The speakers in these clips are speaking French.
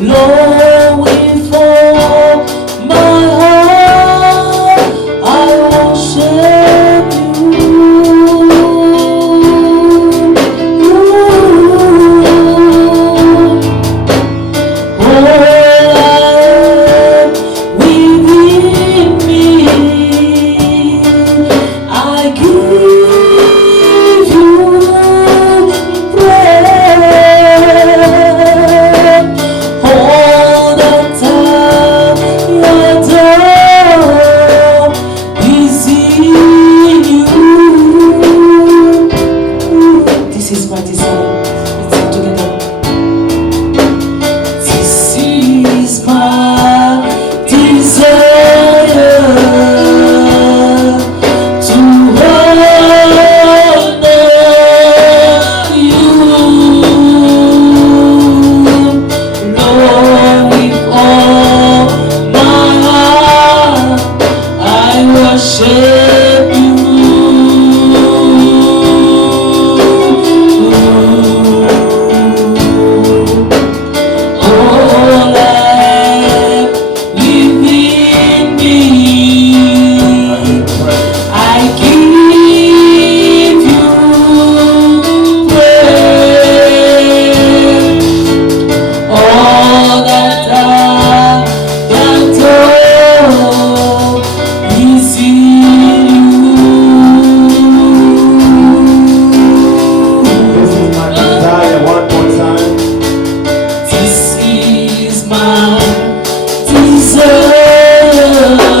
Lord, with all my heart, I worship you. All I am within me, I give you praise. All that I adore is in you. This is my desire. Let's sing together. This is my desire, to honor you, Lord, with all my heart, I worship you. All I am within me, I give you praise. All that I adore is in This is my desire. One more time. This is my desire, I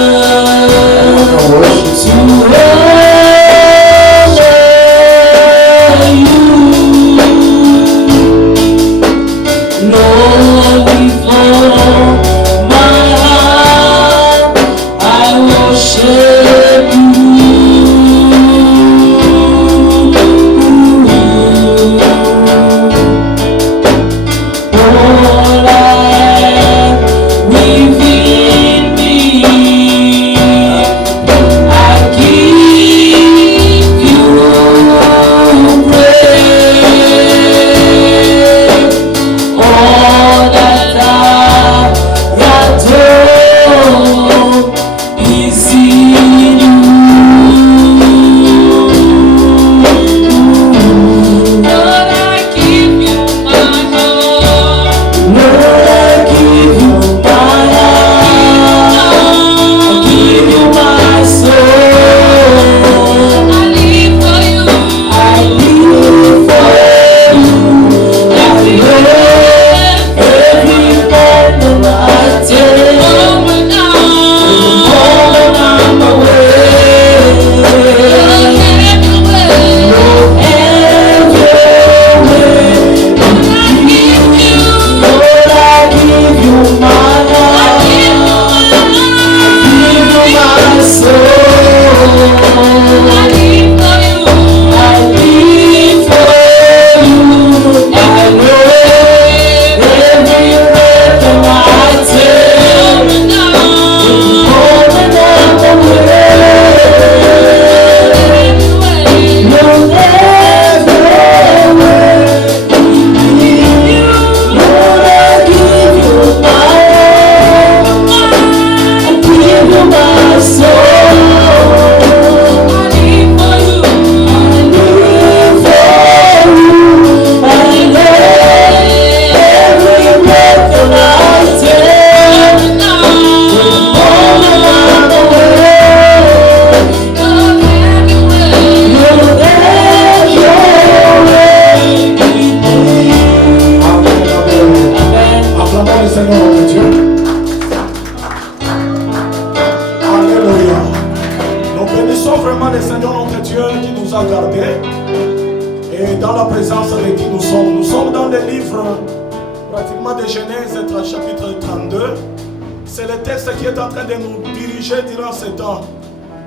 worship to honor you, Lord, with all my heart, I worship you. All I am within me, I give you praise. All that I adore is in you. Lord, I give you my heart. Lord, I give you my heart. I give you my soul. I live for you. I live for you. I live every moment I take. Moment I'm away. Lord, have your way. Lord, have your way. Lord, I give you my heart. I give you my soul. I live for you. I live for you. I live every breath that I take. Moment I'm away. Lord, have your way. Lord, I give you my all. I give you my soul. I live for you. I live for you. I live every breath that I take. Moment I'm away. Lord, have your way. Lord, have your way. Amen. Amen. Amen. Acclamons le Seigneur notre Dieu. Alléluia. Nous bénissons vraiment le Seigneur notre Dieu qui nous a gardés et dans la présence de qui nous sommes. Nous sommes dans le livre pratiquement de Genèse, chapitre 32. C'est le texte qui est en train de nous diriger durant ce temps.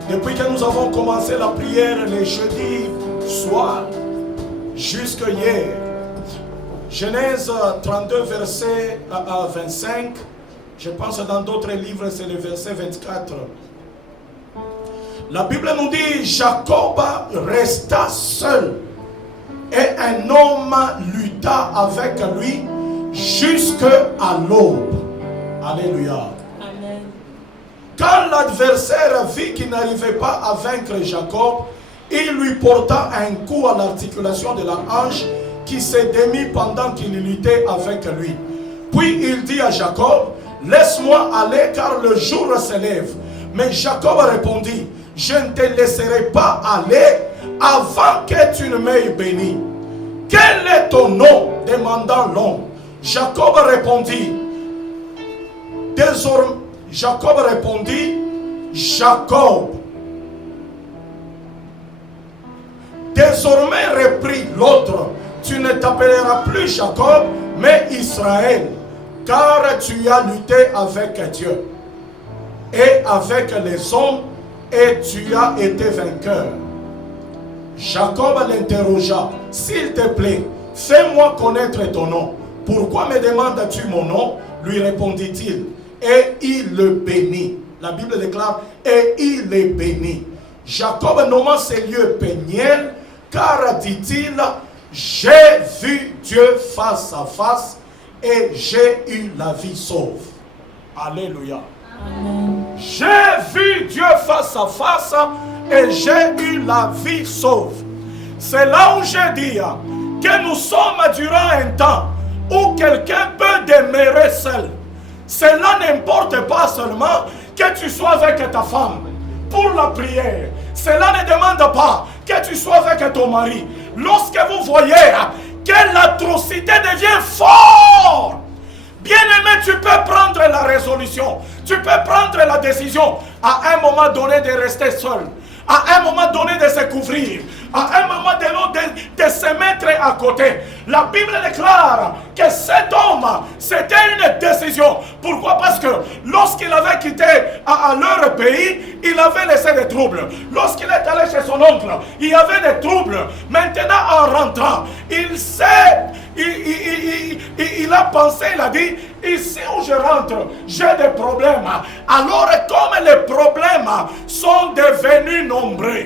Depuis que nous avons commencé la prière le jeudi soir jusqu'à hier. Genèse 32, verset 25. Je pense que dans d'autres livres, c'est le verset 24. La Bible nous dit, Jacob resta seul et un homme lutta avec lui jusqu'à l'aube. Alléluia. Amen. Quand l'adversaire vit qu'il n'arrivait pas à vaincre Jacob, il lui porta un coup à l'articulation de la hanche qui s'est démis pendant qu'il luttait avec lui. Puis il dit à Jacob, laisse-moi aller car le jour se lève. Mais Jacob répondit, je ne te laisserai pas aller avant que tu ne m'aies béni. Quel est ton nom? Demanda l'homme. Jacob répondit, désormais, Jacob répondit, Jacob. Désormais reprit l'autre, tu ne t'appelleras plus Jacob, mais Israël, car tu as lutté avec Dieu et avec les hommes, et tu as été vainqueur. Jacob l'interrogea, s'il te plaît, fais-moi connaître ton nom. Pourquoi me demandes-tu mon nom? Lui répondit-il, et il le bénit. La Bible déclare, et il le bénit. Jacob nomma ces lieux Péniel, car dit-il, j'ai vu Dieu face à face et j'ai eu la vie sauve. Alléluia. Amen. J'ai vu Dieu face à face et j'ai eu la vie sauve. C'est là où je dis que nous sommes durant un temps où quelqu'un peut demeurer seul. Cela n'importe pas seulement que tu sois avec ta femme pour la prière. Cela ne demande pas que tu sois avec ton mari. Lorsque vous voyez que l'atrocité devient forte, bien-aimé, tu peux prendre la résolution, tu peux prendre la décision à un moment donné de rester seul, à un moment donné de se couvrir, à un moment donné de se mettre à côté. La Bible déclare que cet homme, c'était une décision. Pourquoi? Parce que lorsqu'il avait quitté à leur pays, il avait laissé des troubles. Lorsqu'il est allé chez son oncle, il y avait des troubles. Maintenant, en rentrant, il a pensé, il a dit, ici où je rentre, j'ai des problèmes. Alors, comme les problèmes sont devenus nombreux,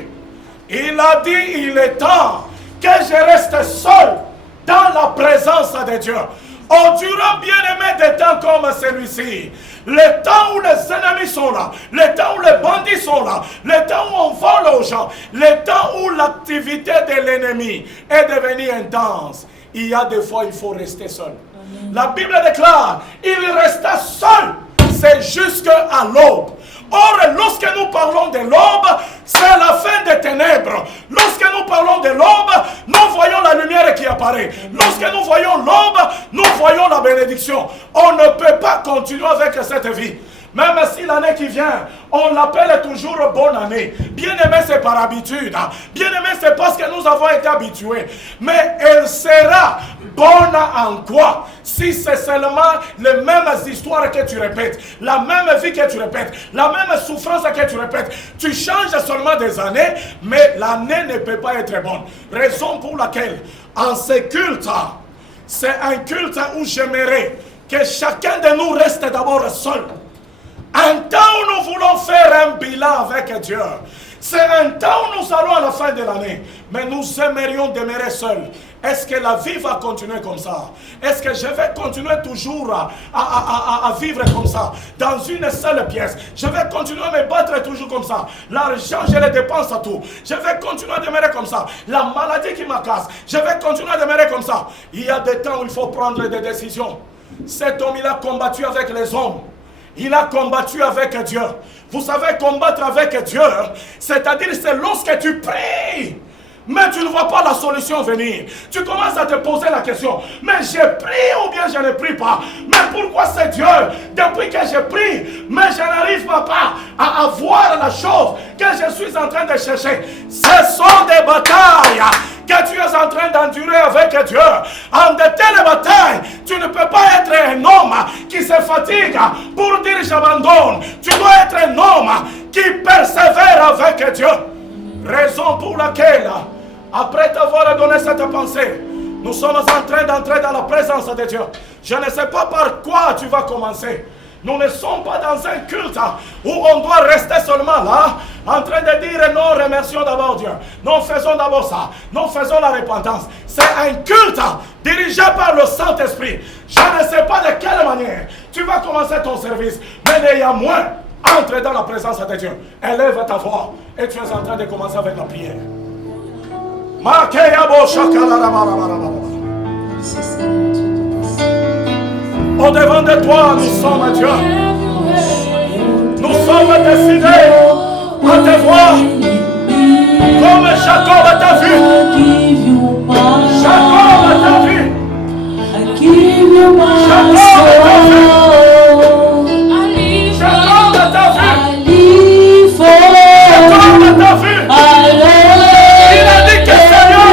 il a dit, il est temps que je reste seul dans la présence de Dieu. Durant, bien-aimé, des temps comme celui-ci, le temps où les ennemis sont là, le temps où les bandits sont là, le temps où on vole aux gens, le temps où l'activité de l'ennemi est devenue intense, il y a des fois il faut rester seul. Amen. La Bible déclare, il resta seul, c'est jusqu'à l'aube. Or, lorsque nous parlons de l'aube, c'est la fin des ténèbres. Lorsque nous parlons de l'aube, nous voyons la lumière qui apparaît. Lorsque nous voyons l'aube, nous voyons la bénédiction. On ne peut pas continuer avec cette vie. Même si l'année qui vient, on l'appelle toujours bonne année. Bien aimé, c'est par habitude. Bien aimé, c'est parce que nous avons été habitués. Mais elle sera bonne en quoi? Si c'est seulement les mêmes histoires que tu répètes, la même vie que tu répètes, la même souffrance que tu répètes. Tu changes seulement des années, mais l'année ne peut pas être bonne. Raison pour laquelle, en ce culte, c'est un culte où j'aimerais que chacun de nous reste d'abord seul. Un temps où nous voulons faire un bilan avec Dieu. C'est un temps où nous allons à la fin de l'année. Mais nous aimerions demeurer seuls. Est-ce que la vie va continuer comme ça? Est-ce que je vais continuer toujours à vivre comme ça? Dans une seule pièce. Je vais continuer à me battre toujours comme ça. L'argent, je le dépense à tout. Je vais continuer à demeurer comme ça. La maladie qui m'acasse. Je vais continuer à demeurer comme ça. Il y a des temps où il faut prendre des décisions. Cet homme, il a combattu avec les hommes. Il a combattu avec Dieu. Vous savez, combattre avec Dieu, c'est-à-dire c'est lorsque tu pries, mais tu ne vois pas la solution venir. Tu commences à te poser la question, mais j'ai prié ou bien je ne prie pas? Mais pourquoi c'est Dieu? Depuis que je prie, mais je n'arrive pas à avoir la chose que je suis en train de chercher. Ce sont des batailles que tu es en train d'endurer avec Dieu. En de telles batailles, tu ne peux pas être un homme qui se fatigue pour dire j'abandonne. Tu dois être un homme qui persévère avec Dieu. Raison pour laquelle, après t'avoir donné cette pensée, nous sommes en train d'entrer dans la présence de Dieu. Je ne sais pas par quoi tu vas commencer. Nous ne sommes pas dans un culte où on doit rester seulement là, en train de dire non, remercions d'abord Dieu. Non, faisons d'abord ça. Non, faisons la repentance. C'est un culte dirigé par le Saint-Esprit. Je ne sais pas de quelle manière tu vas commencer ton service, mais néanmoins, entre dans la présence de Dieu. Élève ta voix et tu es en train de commencer avec la prière. Au devant de toi, nous sommes Dieu. Nous sommes décidés à te voir comme Jacob t'a vu. Jacob t'a vu. Jacob t'a vu. Jacob t'a vu. Il a dit que Seigneur,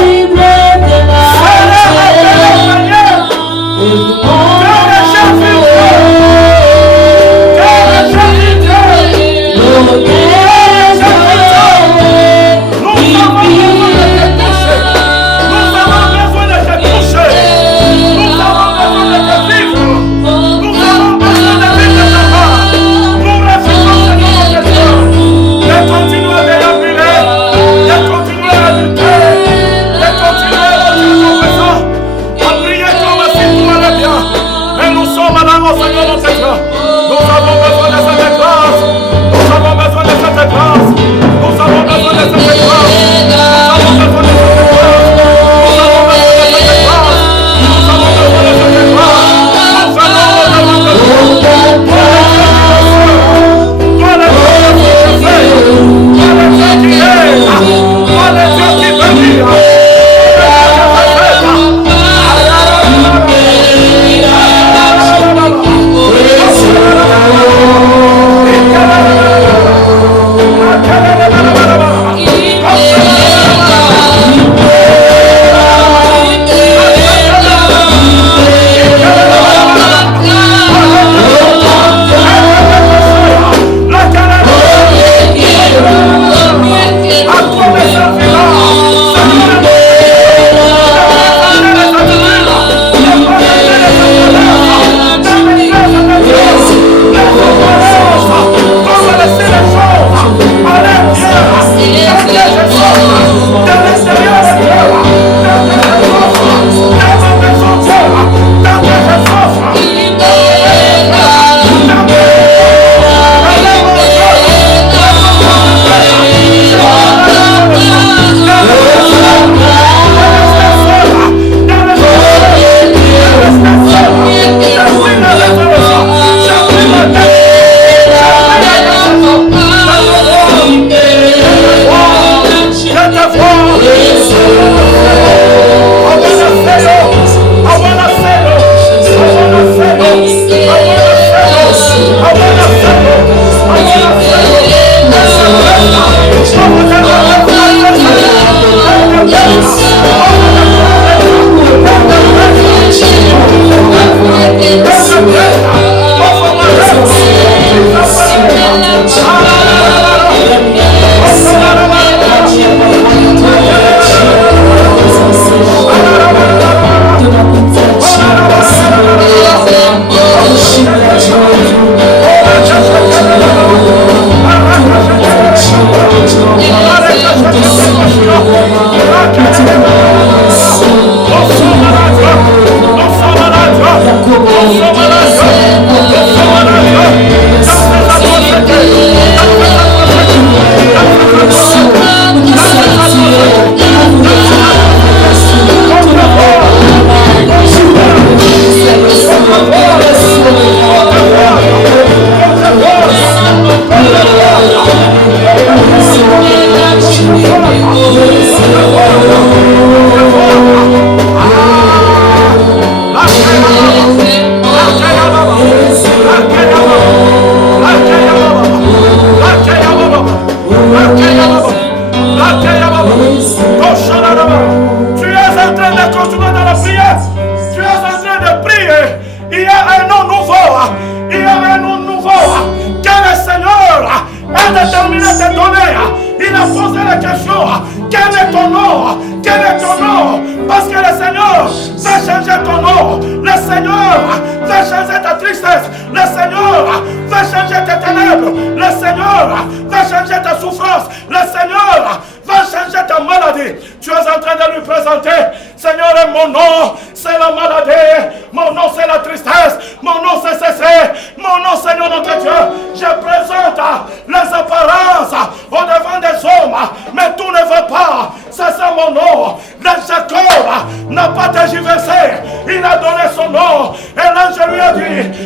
je lui ai dit,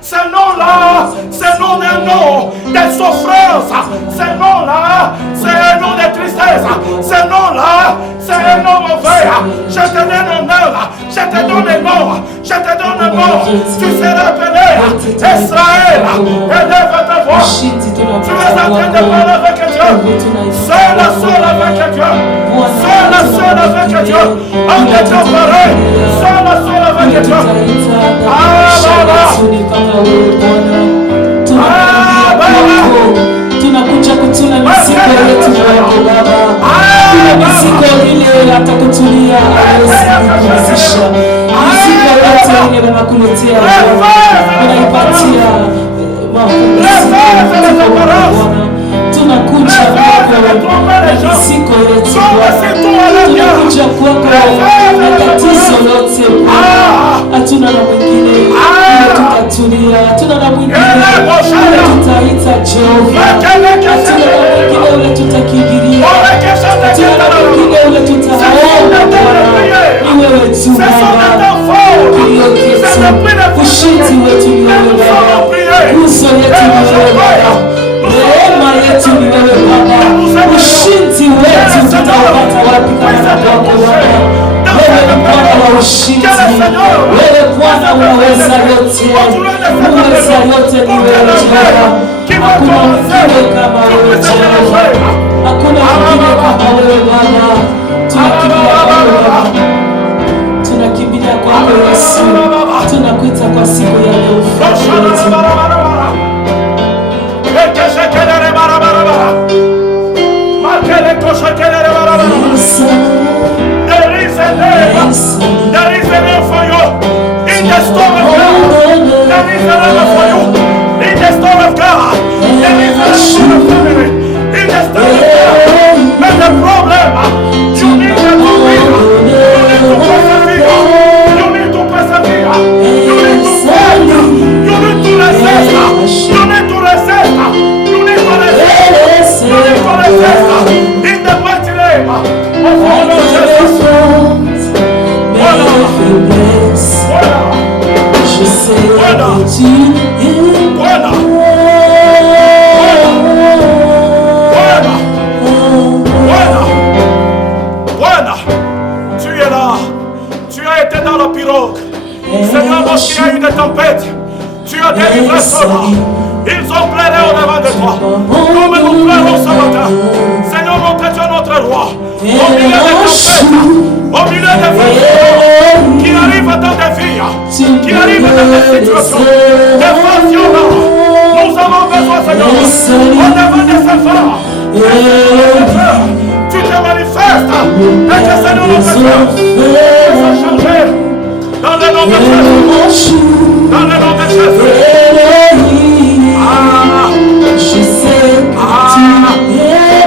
ce nom-là, c'est nom d'un nom des souffrances. Ce nom-là, c'est un nom de tristesse. Ce nom-là, c'est un nom mauvais. Je te donne un honneur. Je te donne un nom. Je te donne un nom. Tu seras appelé Israël. Élève ta voix. Tu es en train de parler avec Dieu. Seul avec Dieu. Seul avec Dieu. En Dieu pareil. Seul avec Dieu. Tunakuja kutuna mizigo yetu wako Baba. Tuna mizigo ile atakutulia hawezi kupumzisha. Mizigo yote ile wanakuletea Bwana. Unaipatia mapumziko. Tunakuja kwako mizigo yetu Bwana. Tunakuja kwako matatizo yote Bwana. Hatuna na mwingine tutatulia. Hatuna na mwingine tutaita Jehova. Hatuna na mwingine ule tutakimbilia. Hatuna na mwingine ule tutaomba Bwana. Ni wewe tu Baba. Kilio chetu, ushindi wetu ni wewe Baba. Uso yetu ni wewe Baba. Neema yetu ni wewe Baba. Ushindi wetu tutaupata wapi kama na kwako Baba? Wewe ni Bwana wa ushindi. Wewe Bwana unaweza yote. Unaweza yote ni wewe Jehova. Hakuna mwingine kama wewe Jehova. Hakuna mwingine kama wewe Baba. Tunakimbilia kwako Baba. Tunakimbilia kwako Yesu. Tunakuita kwa siku ya leo. There is a name for you in the storm of God. There is a name for you in the storm of God. There is a name for your family in the storm of God. But the problem, you need to persevere. You need to persevere. You need to fight. You need to resist. You need to resist. You need to resist. You need to resist. In the mighty name of our Lord Jesus. Je sais que tu es Bwana, tu es là. Tu as été dans la pirogue. Seigneur, lorsqu'il y a eu des tempêtes, tu as délivré cela. Ils ont pleuré au devant de toi. Comme nous pleurons ce matin. Seigneur, notre Dieu, notre roi. Au milieu des tempêtes, au milieu des feux qui arrivent dans des vies, qui arrivent dans des situations, des passions là. Nous avons besoin, Seigneur, au devant de ces femmes. Tu te manifestes et que Seigneur, notre Dieu, va changer dans le nom de Jésus. Dans le nom de Jésus. Je sais que tu es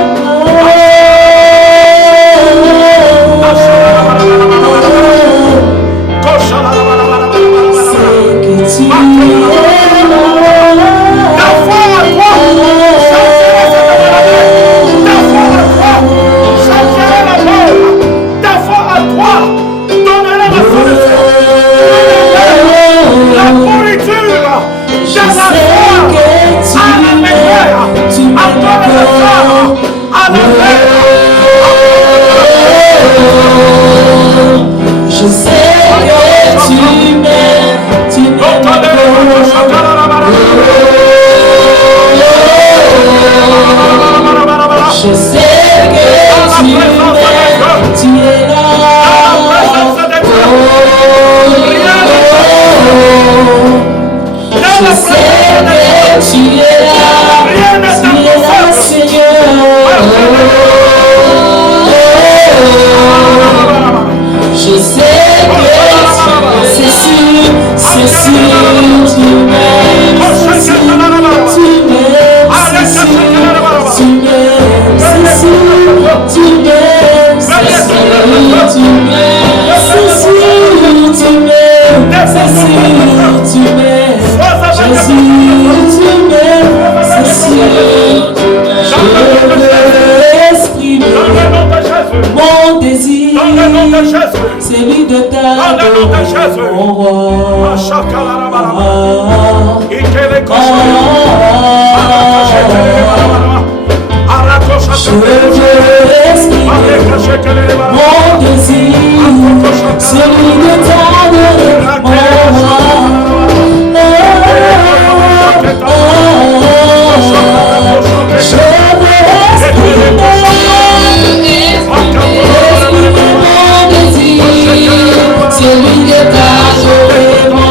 je sais que tu m'aimes, tu je sais que tu m'aimes, tu es là. Je sais que tu es là, Seigneur. Je sais que c'est sûr, tu m'aimes, c'est sûr, tu m'aimes, c'est sûr, tu m'aimes, c'est sûr, tu m'aimes, c'est sûr, tu m'aimes, c'est sûr, tu m'aimes, c'est sûr, tu m'aimes, Jésus, tu m'aimes, c'est sûr, je veux exprimer mon désir. Celui de ta mon roi. Je veux exprimer mon désir, celui de t'adorer, mon roi. Je veux exprimer mon désir, celui de t'adorer, mon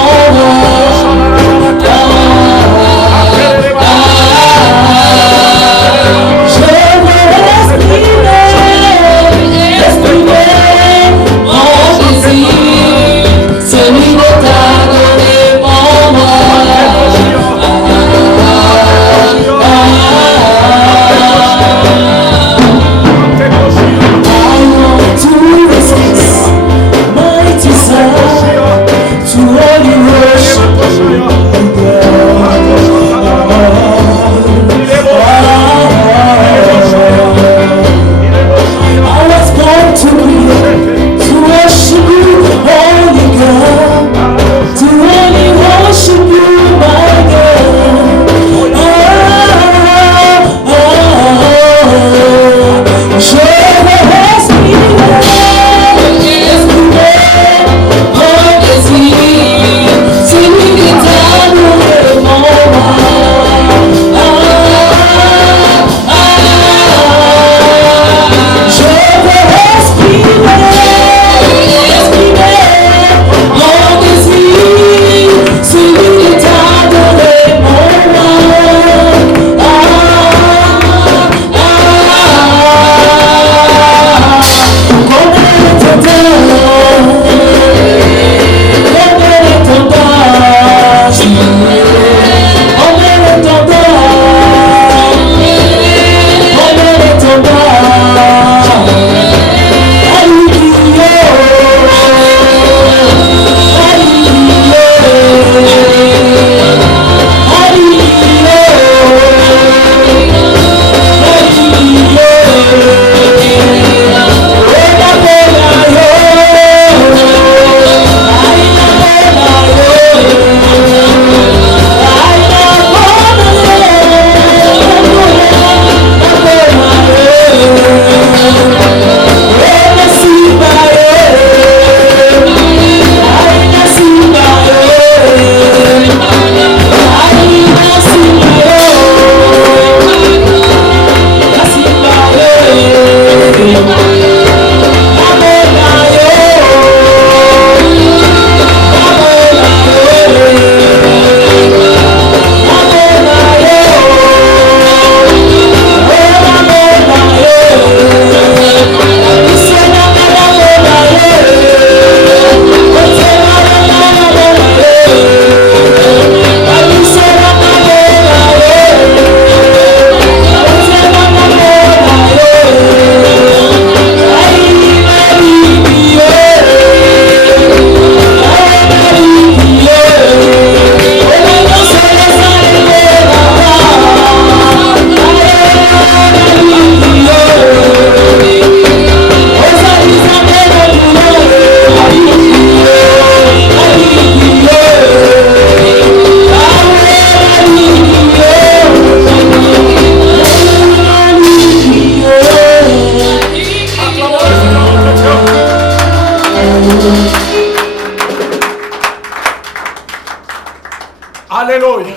Alléluia.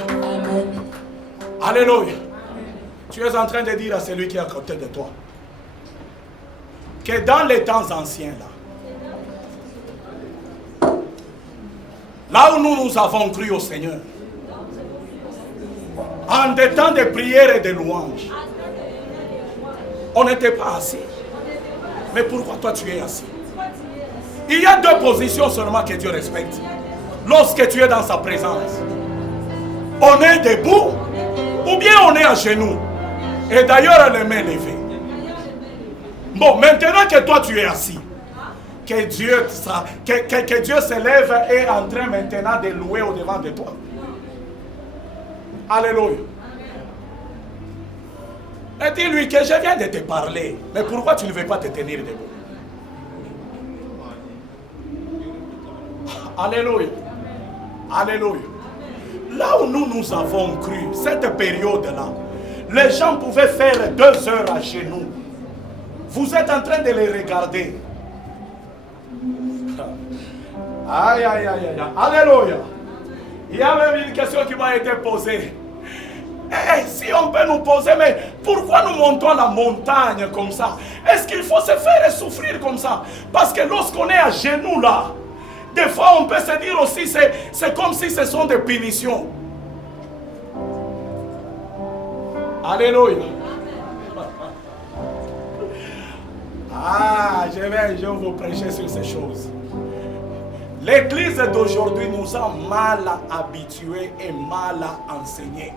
Alléluia. Tu es en train de dire à celui qui est à côté de toi que dans les temps anciens, là où nous avons cru au Seigneur, en des temps de prière et de louange, on n'était pas assis. Mais pourquoi toi tu es assis? Il y a deux positions seulement que Dieu respecte. Lorsque tu es dans sa présence, on est debout ou bien on est à genoux. Et d'ailleurs les mains levées. Bon, maintenant que toi tu es assis, que Dieu s'élève et est en train maintenant de louer au devant de toi. Alléluia. Et dis-lui que je viens de te parler. Mais pourquoi tu ne veux pas te tenir debout? Alléluia. Alléluia. Là où nous avons cru, cette période-là, les gens pouvaient faire 2 heures à genoux. Vous êtes en train de les regarder. Aïe, aïe, aïe, aïe. Alléluia. Il y a même une question qui m'a été posée. Si on peut nous poser, mais pourquoi nous montons la montagne comme ça? Est-ce qu'il faut se faire souffrir comme ça? Parce que lorsqu'on est à genoux là, des fois on peut se dire aussi, c'est comme si ce sont des punitions. Alléluia. Je vais vous prêcher sur ces choses. L'église d'aujourd'hui nous a mal habitués et mal enseignés.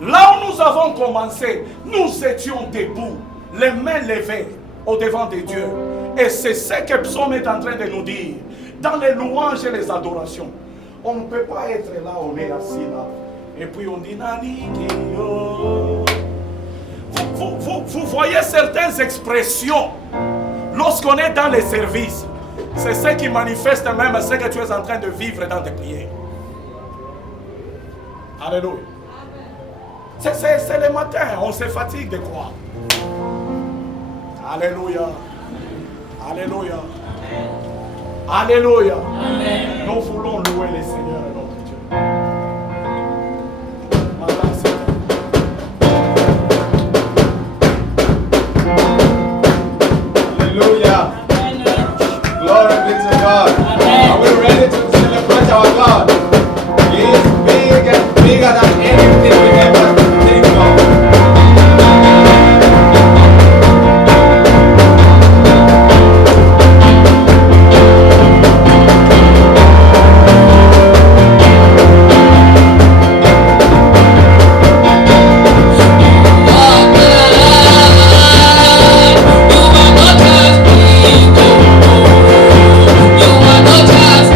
Là où nous avons commencé, nous étions debout, les mains levées au devant de Dieu. Et c'est ce que Psaume est en train de nous dire. Dans les louanges et les adorations, on ne peut pas être là, on est assis là. Et puis on dit Nani Kiyo. Vous voyez certaines expressions lorsqu'on est dans les services. C'est ce qui manifeste même ce que tu es en train de vivre dans tes prières. Alléluia. C'est le matin, on se fatigue de croire. Alléluia. Alléluia. Alléluia. Amen. Nous voulons louer le Seigneur notre Dieu. Hallelujah. Glory be to God. Are we ready to celebrate our God? He is big and bigger than anything we ever think of. You are not just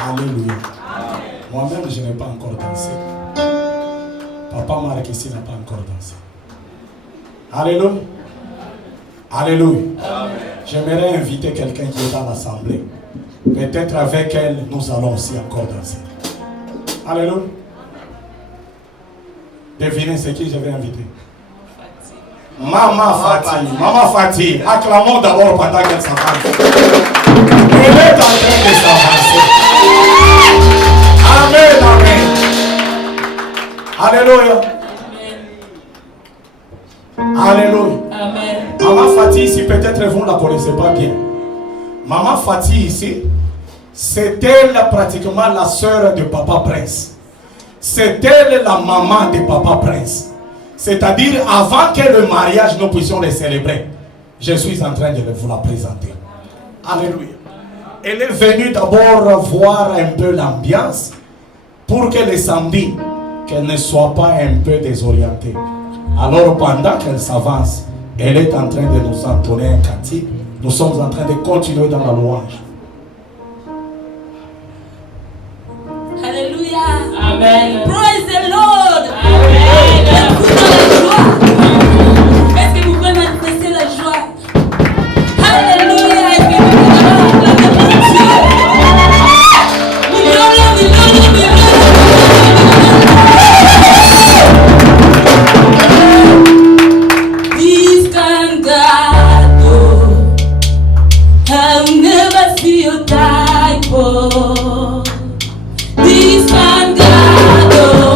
Alléluia. Moi-même, je n'ai pas encore dansé. Papa Marc ici n'a pas encore dansé. Alléluia. Alléluia. J'aimerais inviter quelqu'un qui est dans l'assemblée. Peut-être avec elle, nous allons aussi encore danser. Alléluia. Devinez ce qui je vais inviter. Maman Fatih. Maman Fatih. Acclamons d'abord pendant qu'elle s'avance. Elle est en train de s'avancer. Amen, amen. Alléluia. Alléluia. Amen. Maman Fatih ici, peut-être vous ne la connaissez pas bien. Maman Fatih ici, c'est elle pratiquement la sœur de Papa Prince. C'est elle la maman de Papa Prince. C'est-à-dire, avant que le mariage nous puissions le célébrer, je suis en train de vous la présenter. Alléluia. Elle est venue d'abord voir un peu l'ambiance pour que le samedi, qu'elle ne soit pas un peu désorientée. Alors, pendant qu'elle s'avance, elle est en train de nous entonner un cantique. Nous sommes en train de continuer dans la louange. Alléluia. Amen. Praise the Lord. Amen. Est-ce que vous pouvez manifester la joie? Alléluia. Est-ce que vous pouvez acclamer Dieu? This kind God, I'll never see your type. This kind God.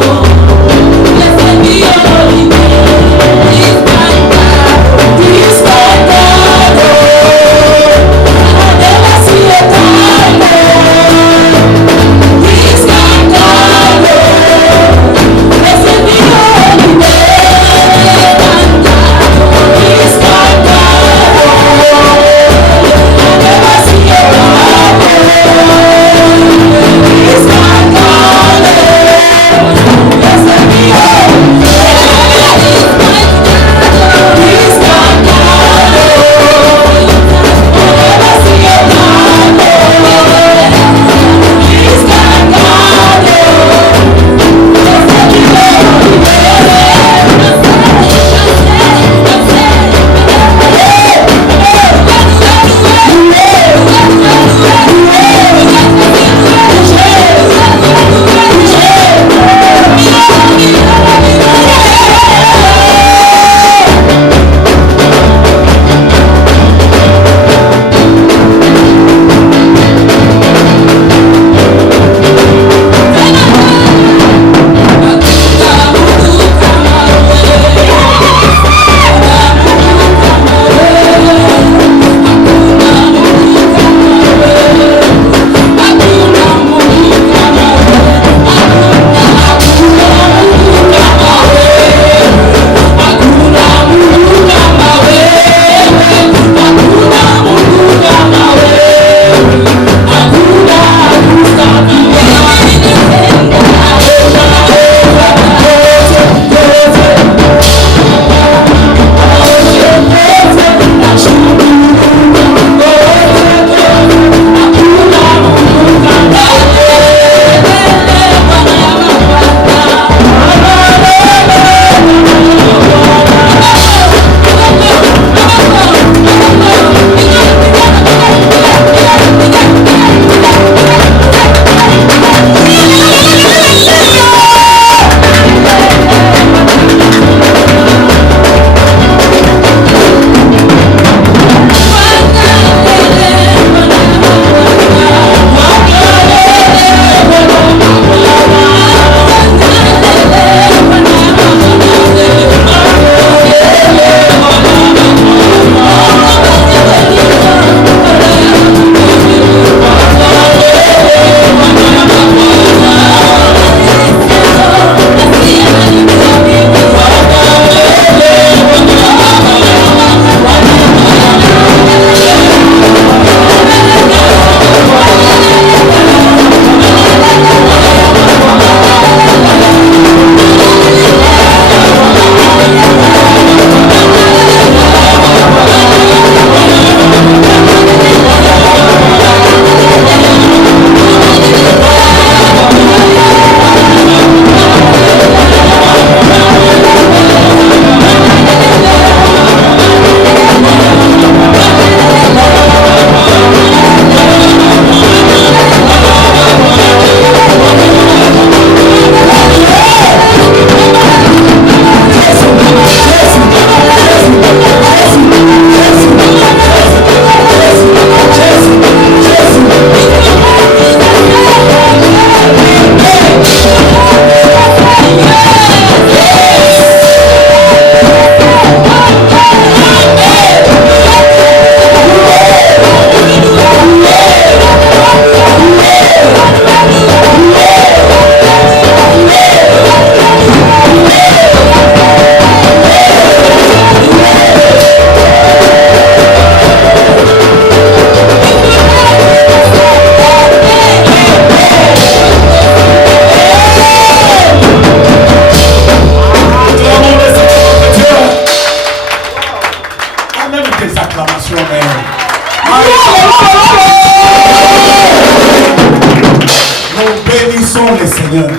Bénissons le Seigneur.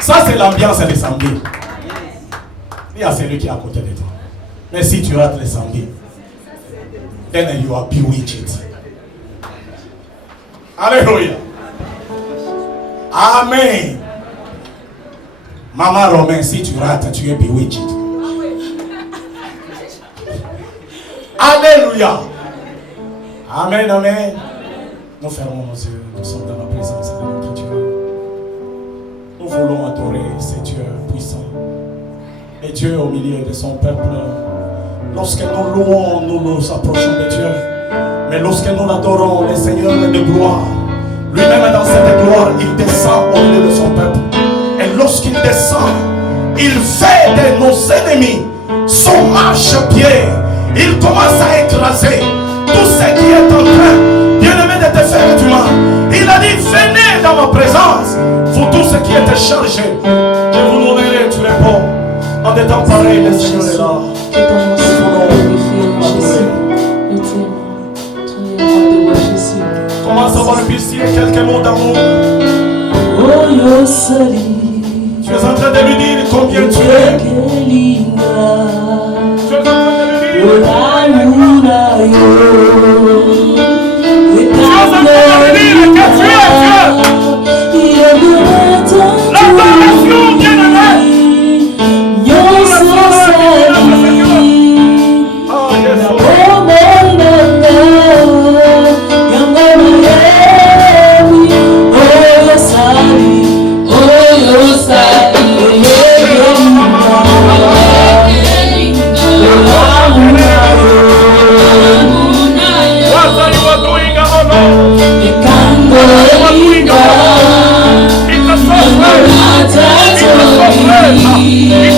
Ça, c'est l'ambiance des samedis. Il y a celui qui est à côté de toi. Mais si tu rates les samedis, then you are bewitched. Alléluia. Amen. Maman Romain, si tu rates, tu es bewitched. Alléluia. Amen, amen. Nous fermons nos yeux. Nous sommes dans la présence de notre Dieu. Nous voulons adorer ce Dieu puissant. Et Dieu au milieu de son peuple. Lorsque nous louons, nous nous approchons de Dieu. Mais lorsque nous l'adorons, le Seigneur de gloire, lui-même dans cette gloire, il descend au milieu de son peuple. Et lorsqu'il descend, il fait de nos ennemis son marchepied. Il commence à écraser tout ce qui est en train, bien-aimé, de te faire du mal. Il a dit, venez dans ma présence, vous tous ceux qui êtes chargés, je vous nourrirai, tu réponds. En des temps pareils, le Seigneur est là. Commence à avoir pitié, quelques mots d'amour. Tu es en train de lui dire combien tu es. Tu es en train de lui dire. Tu es en train de lui dire que tu es Dieu. L'adoration, bien-aimé. It's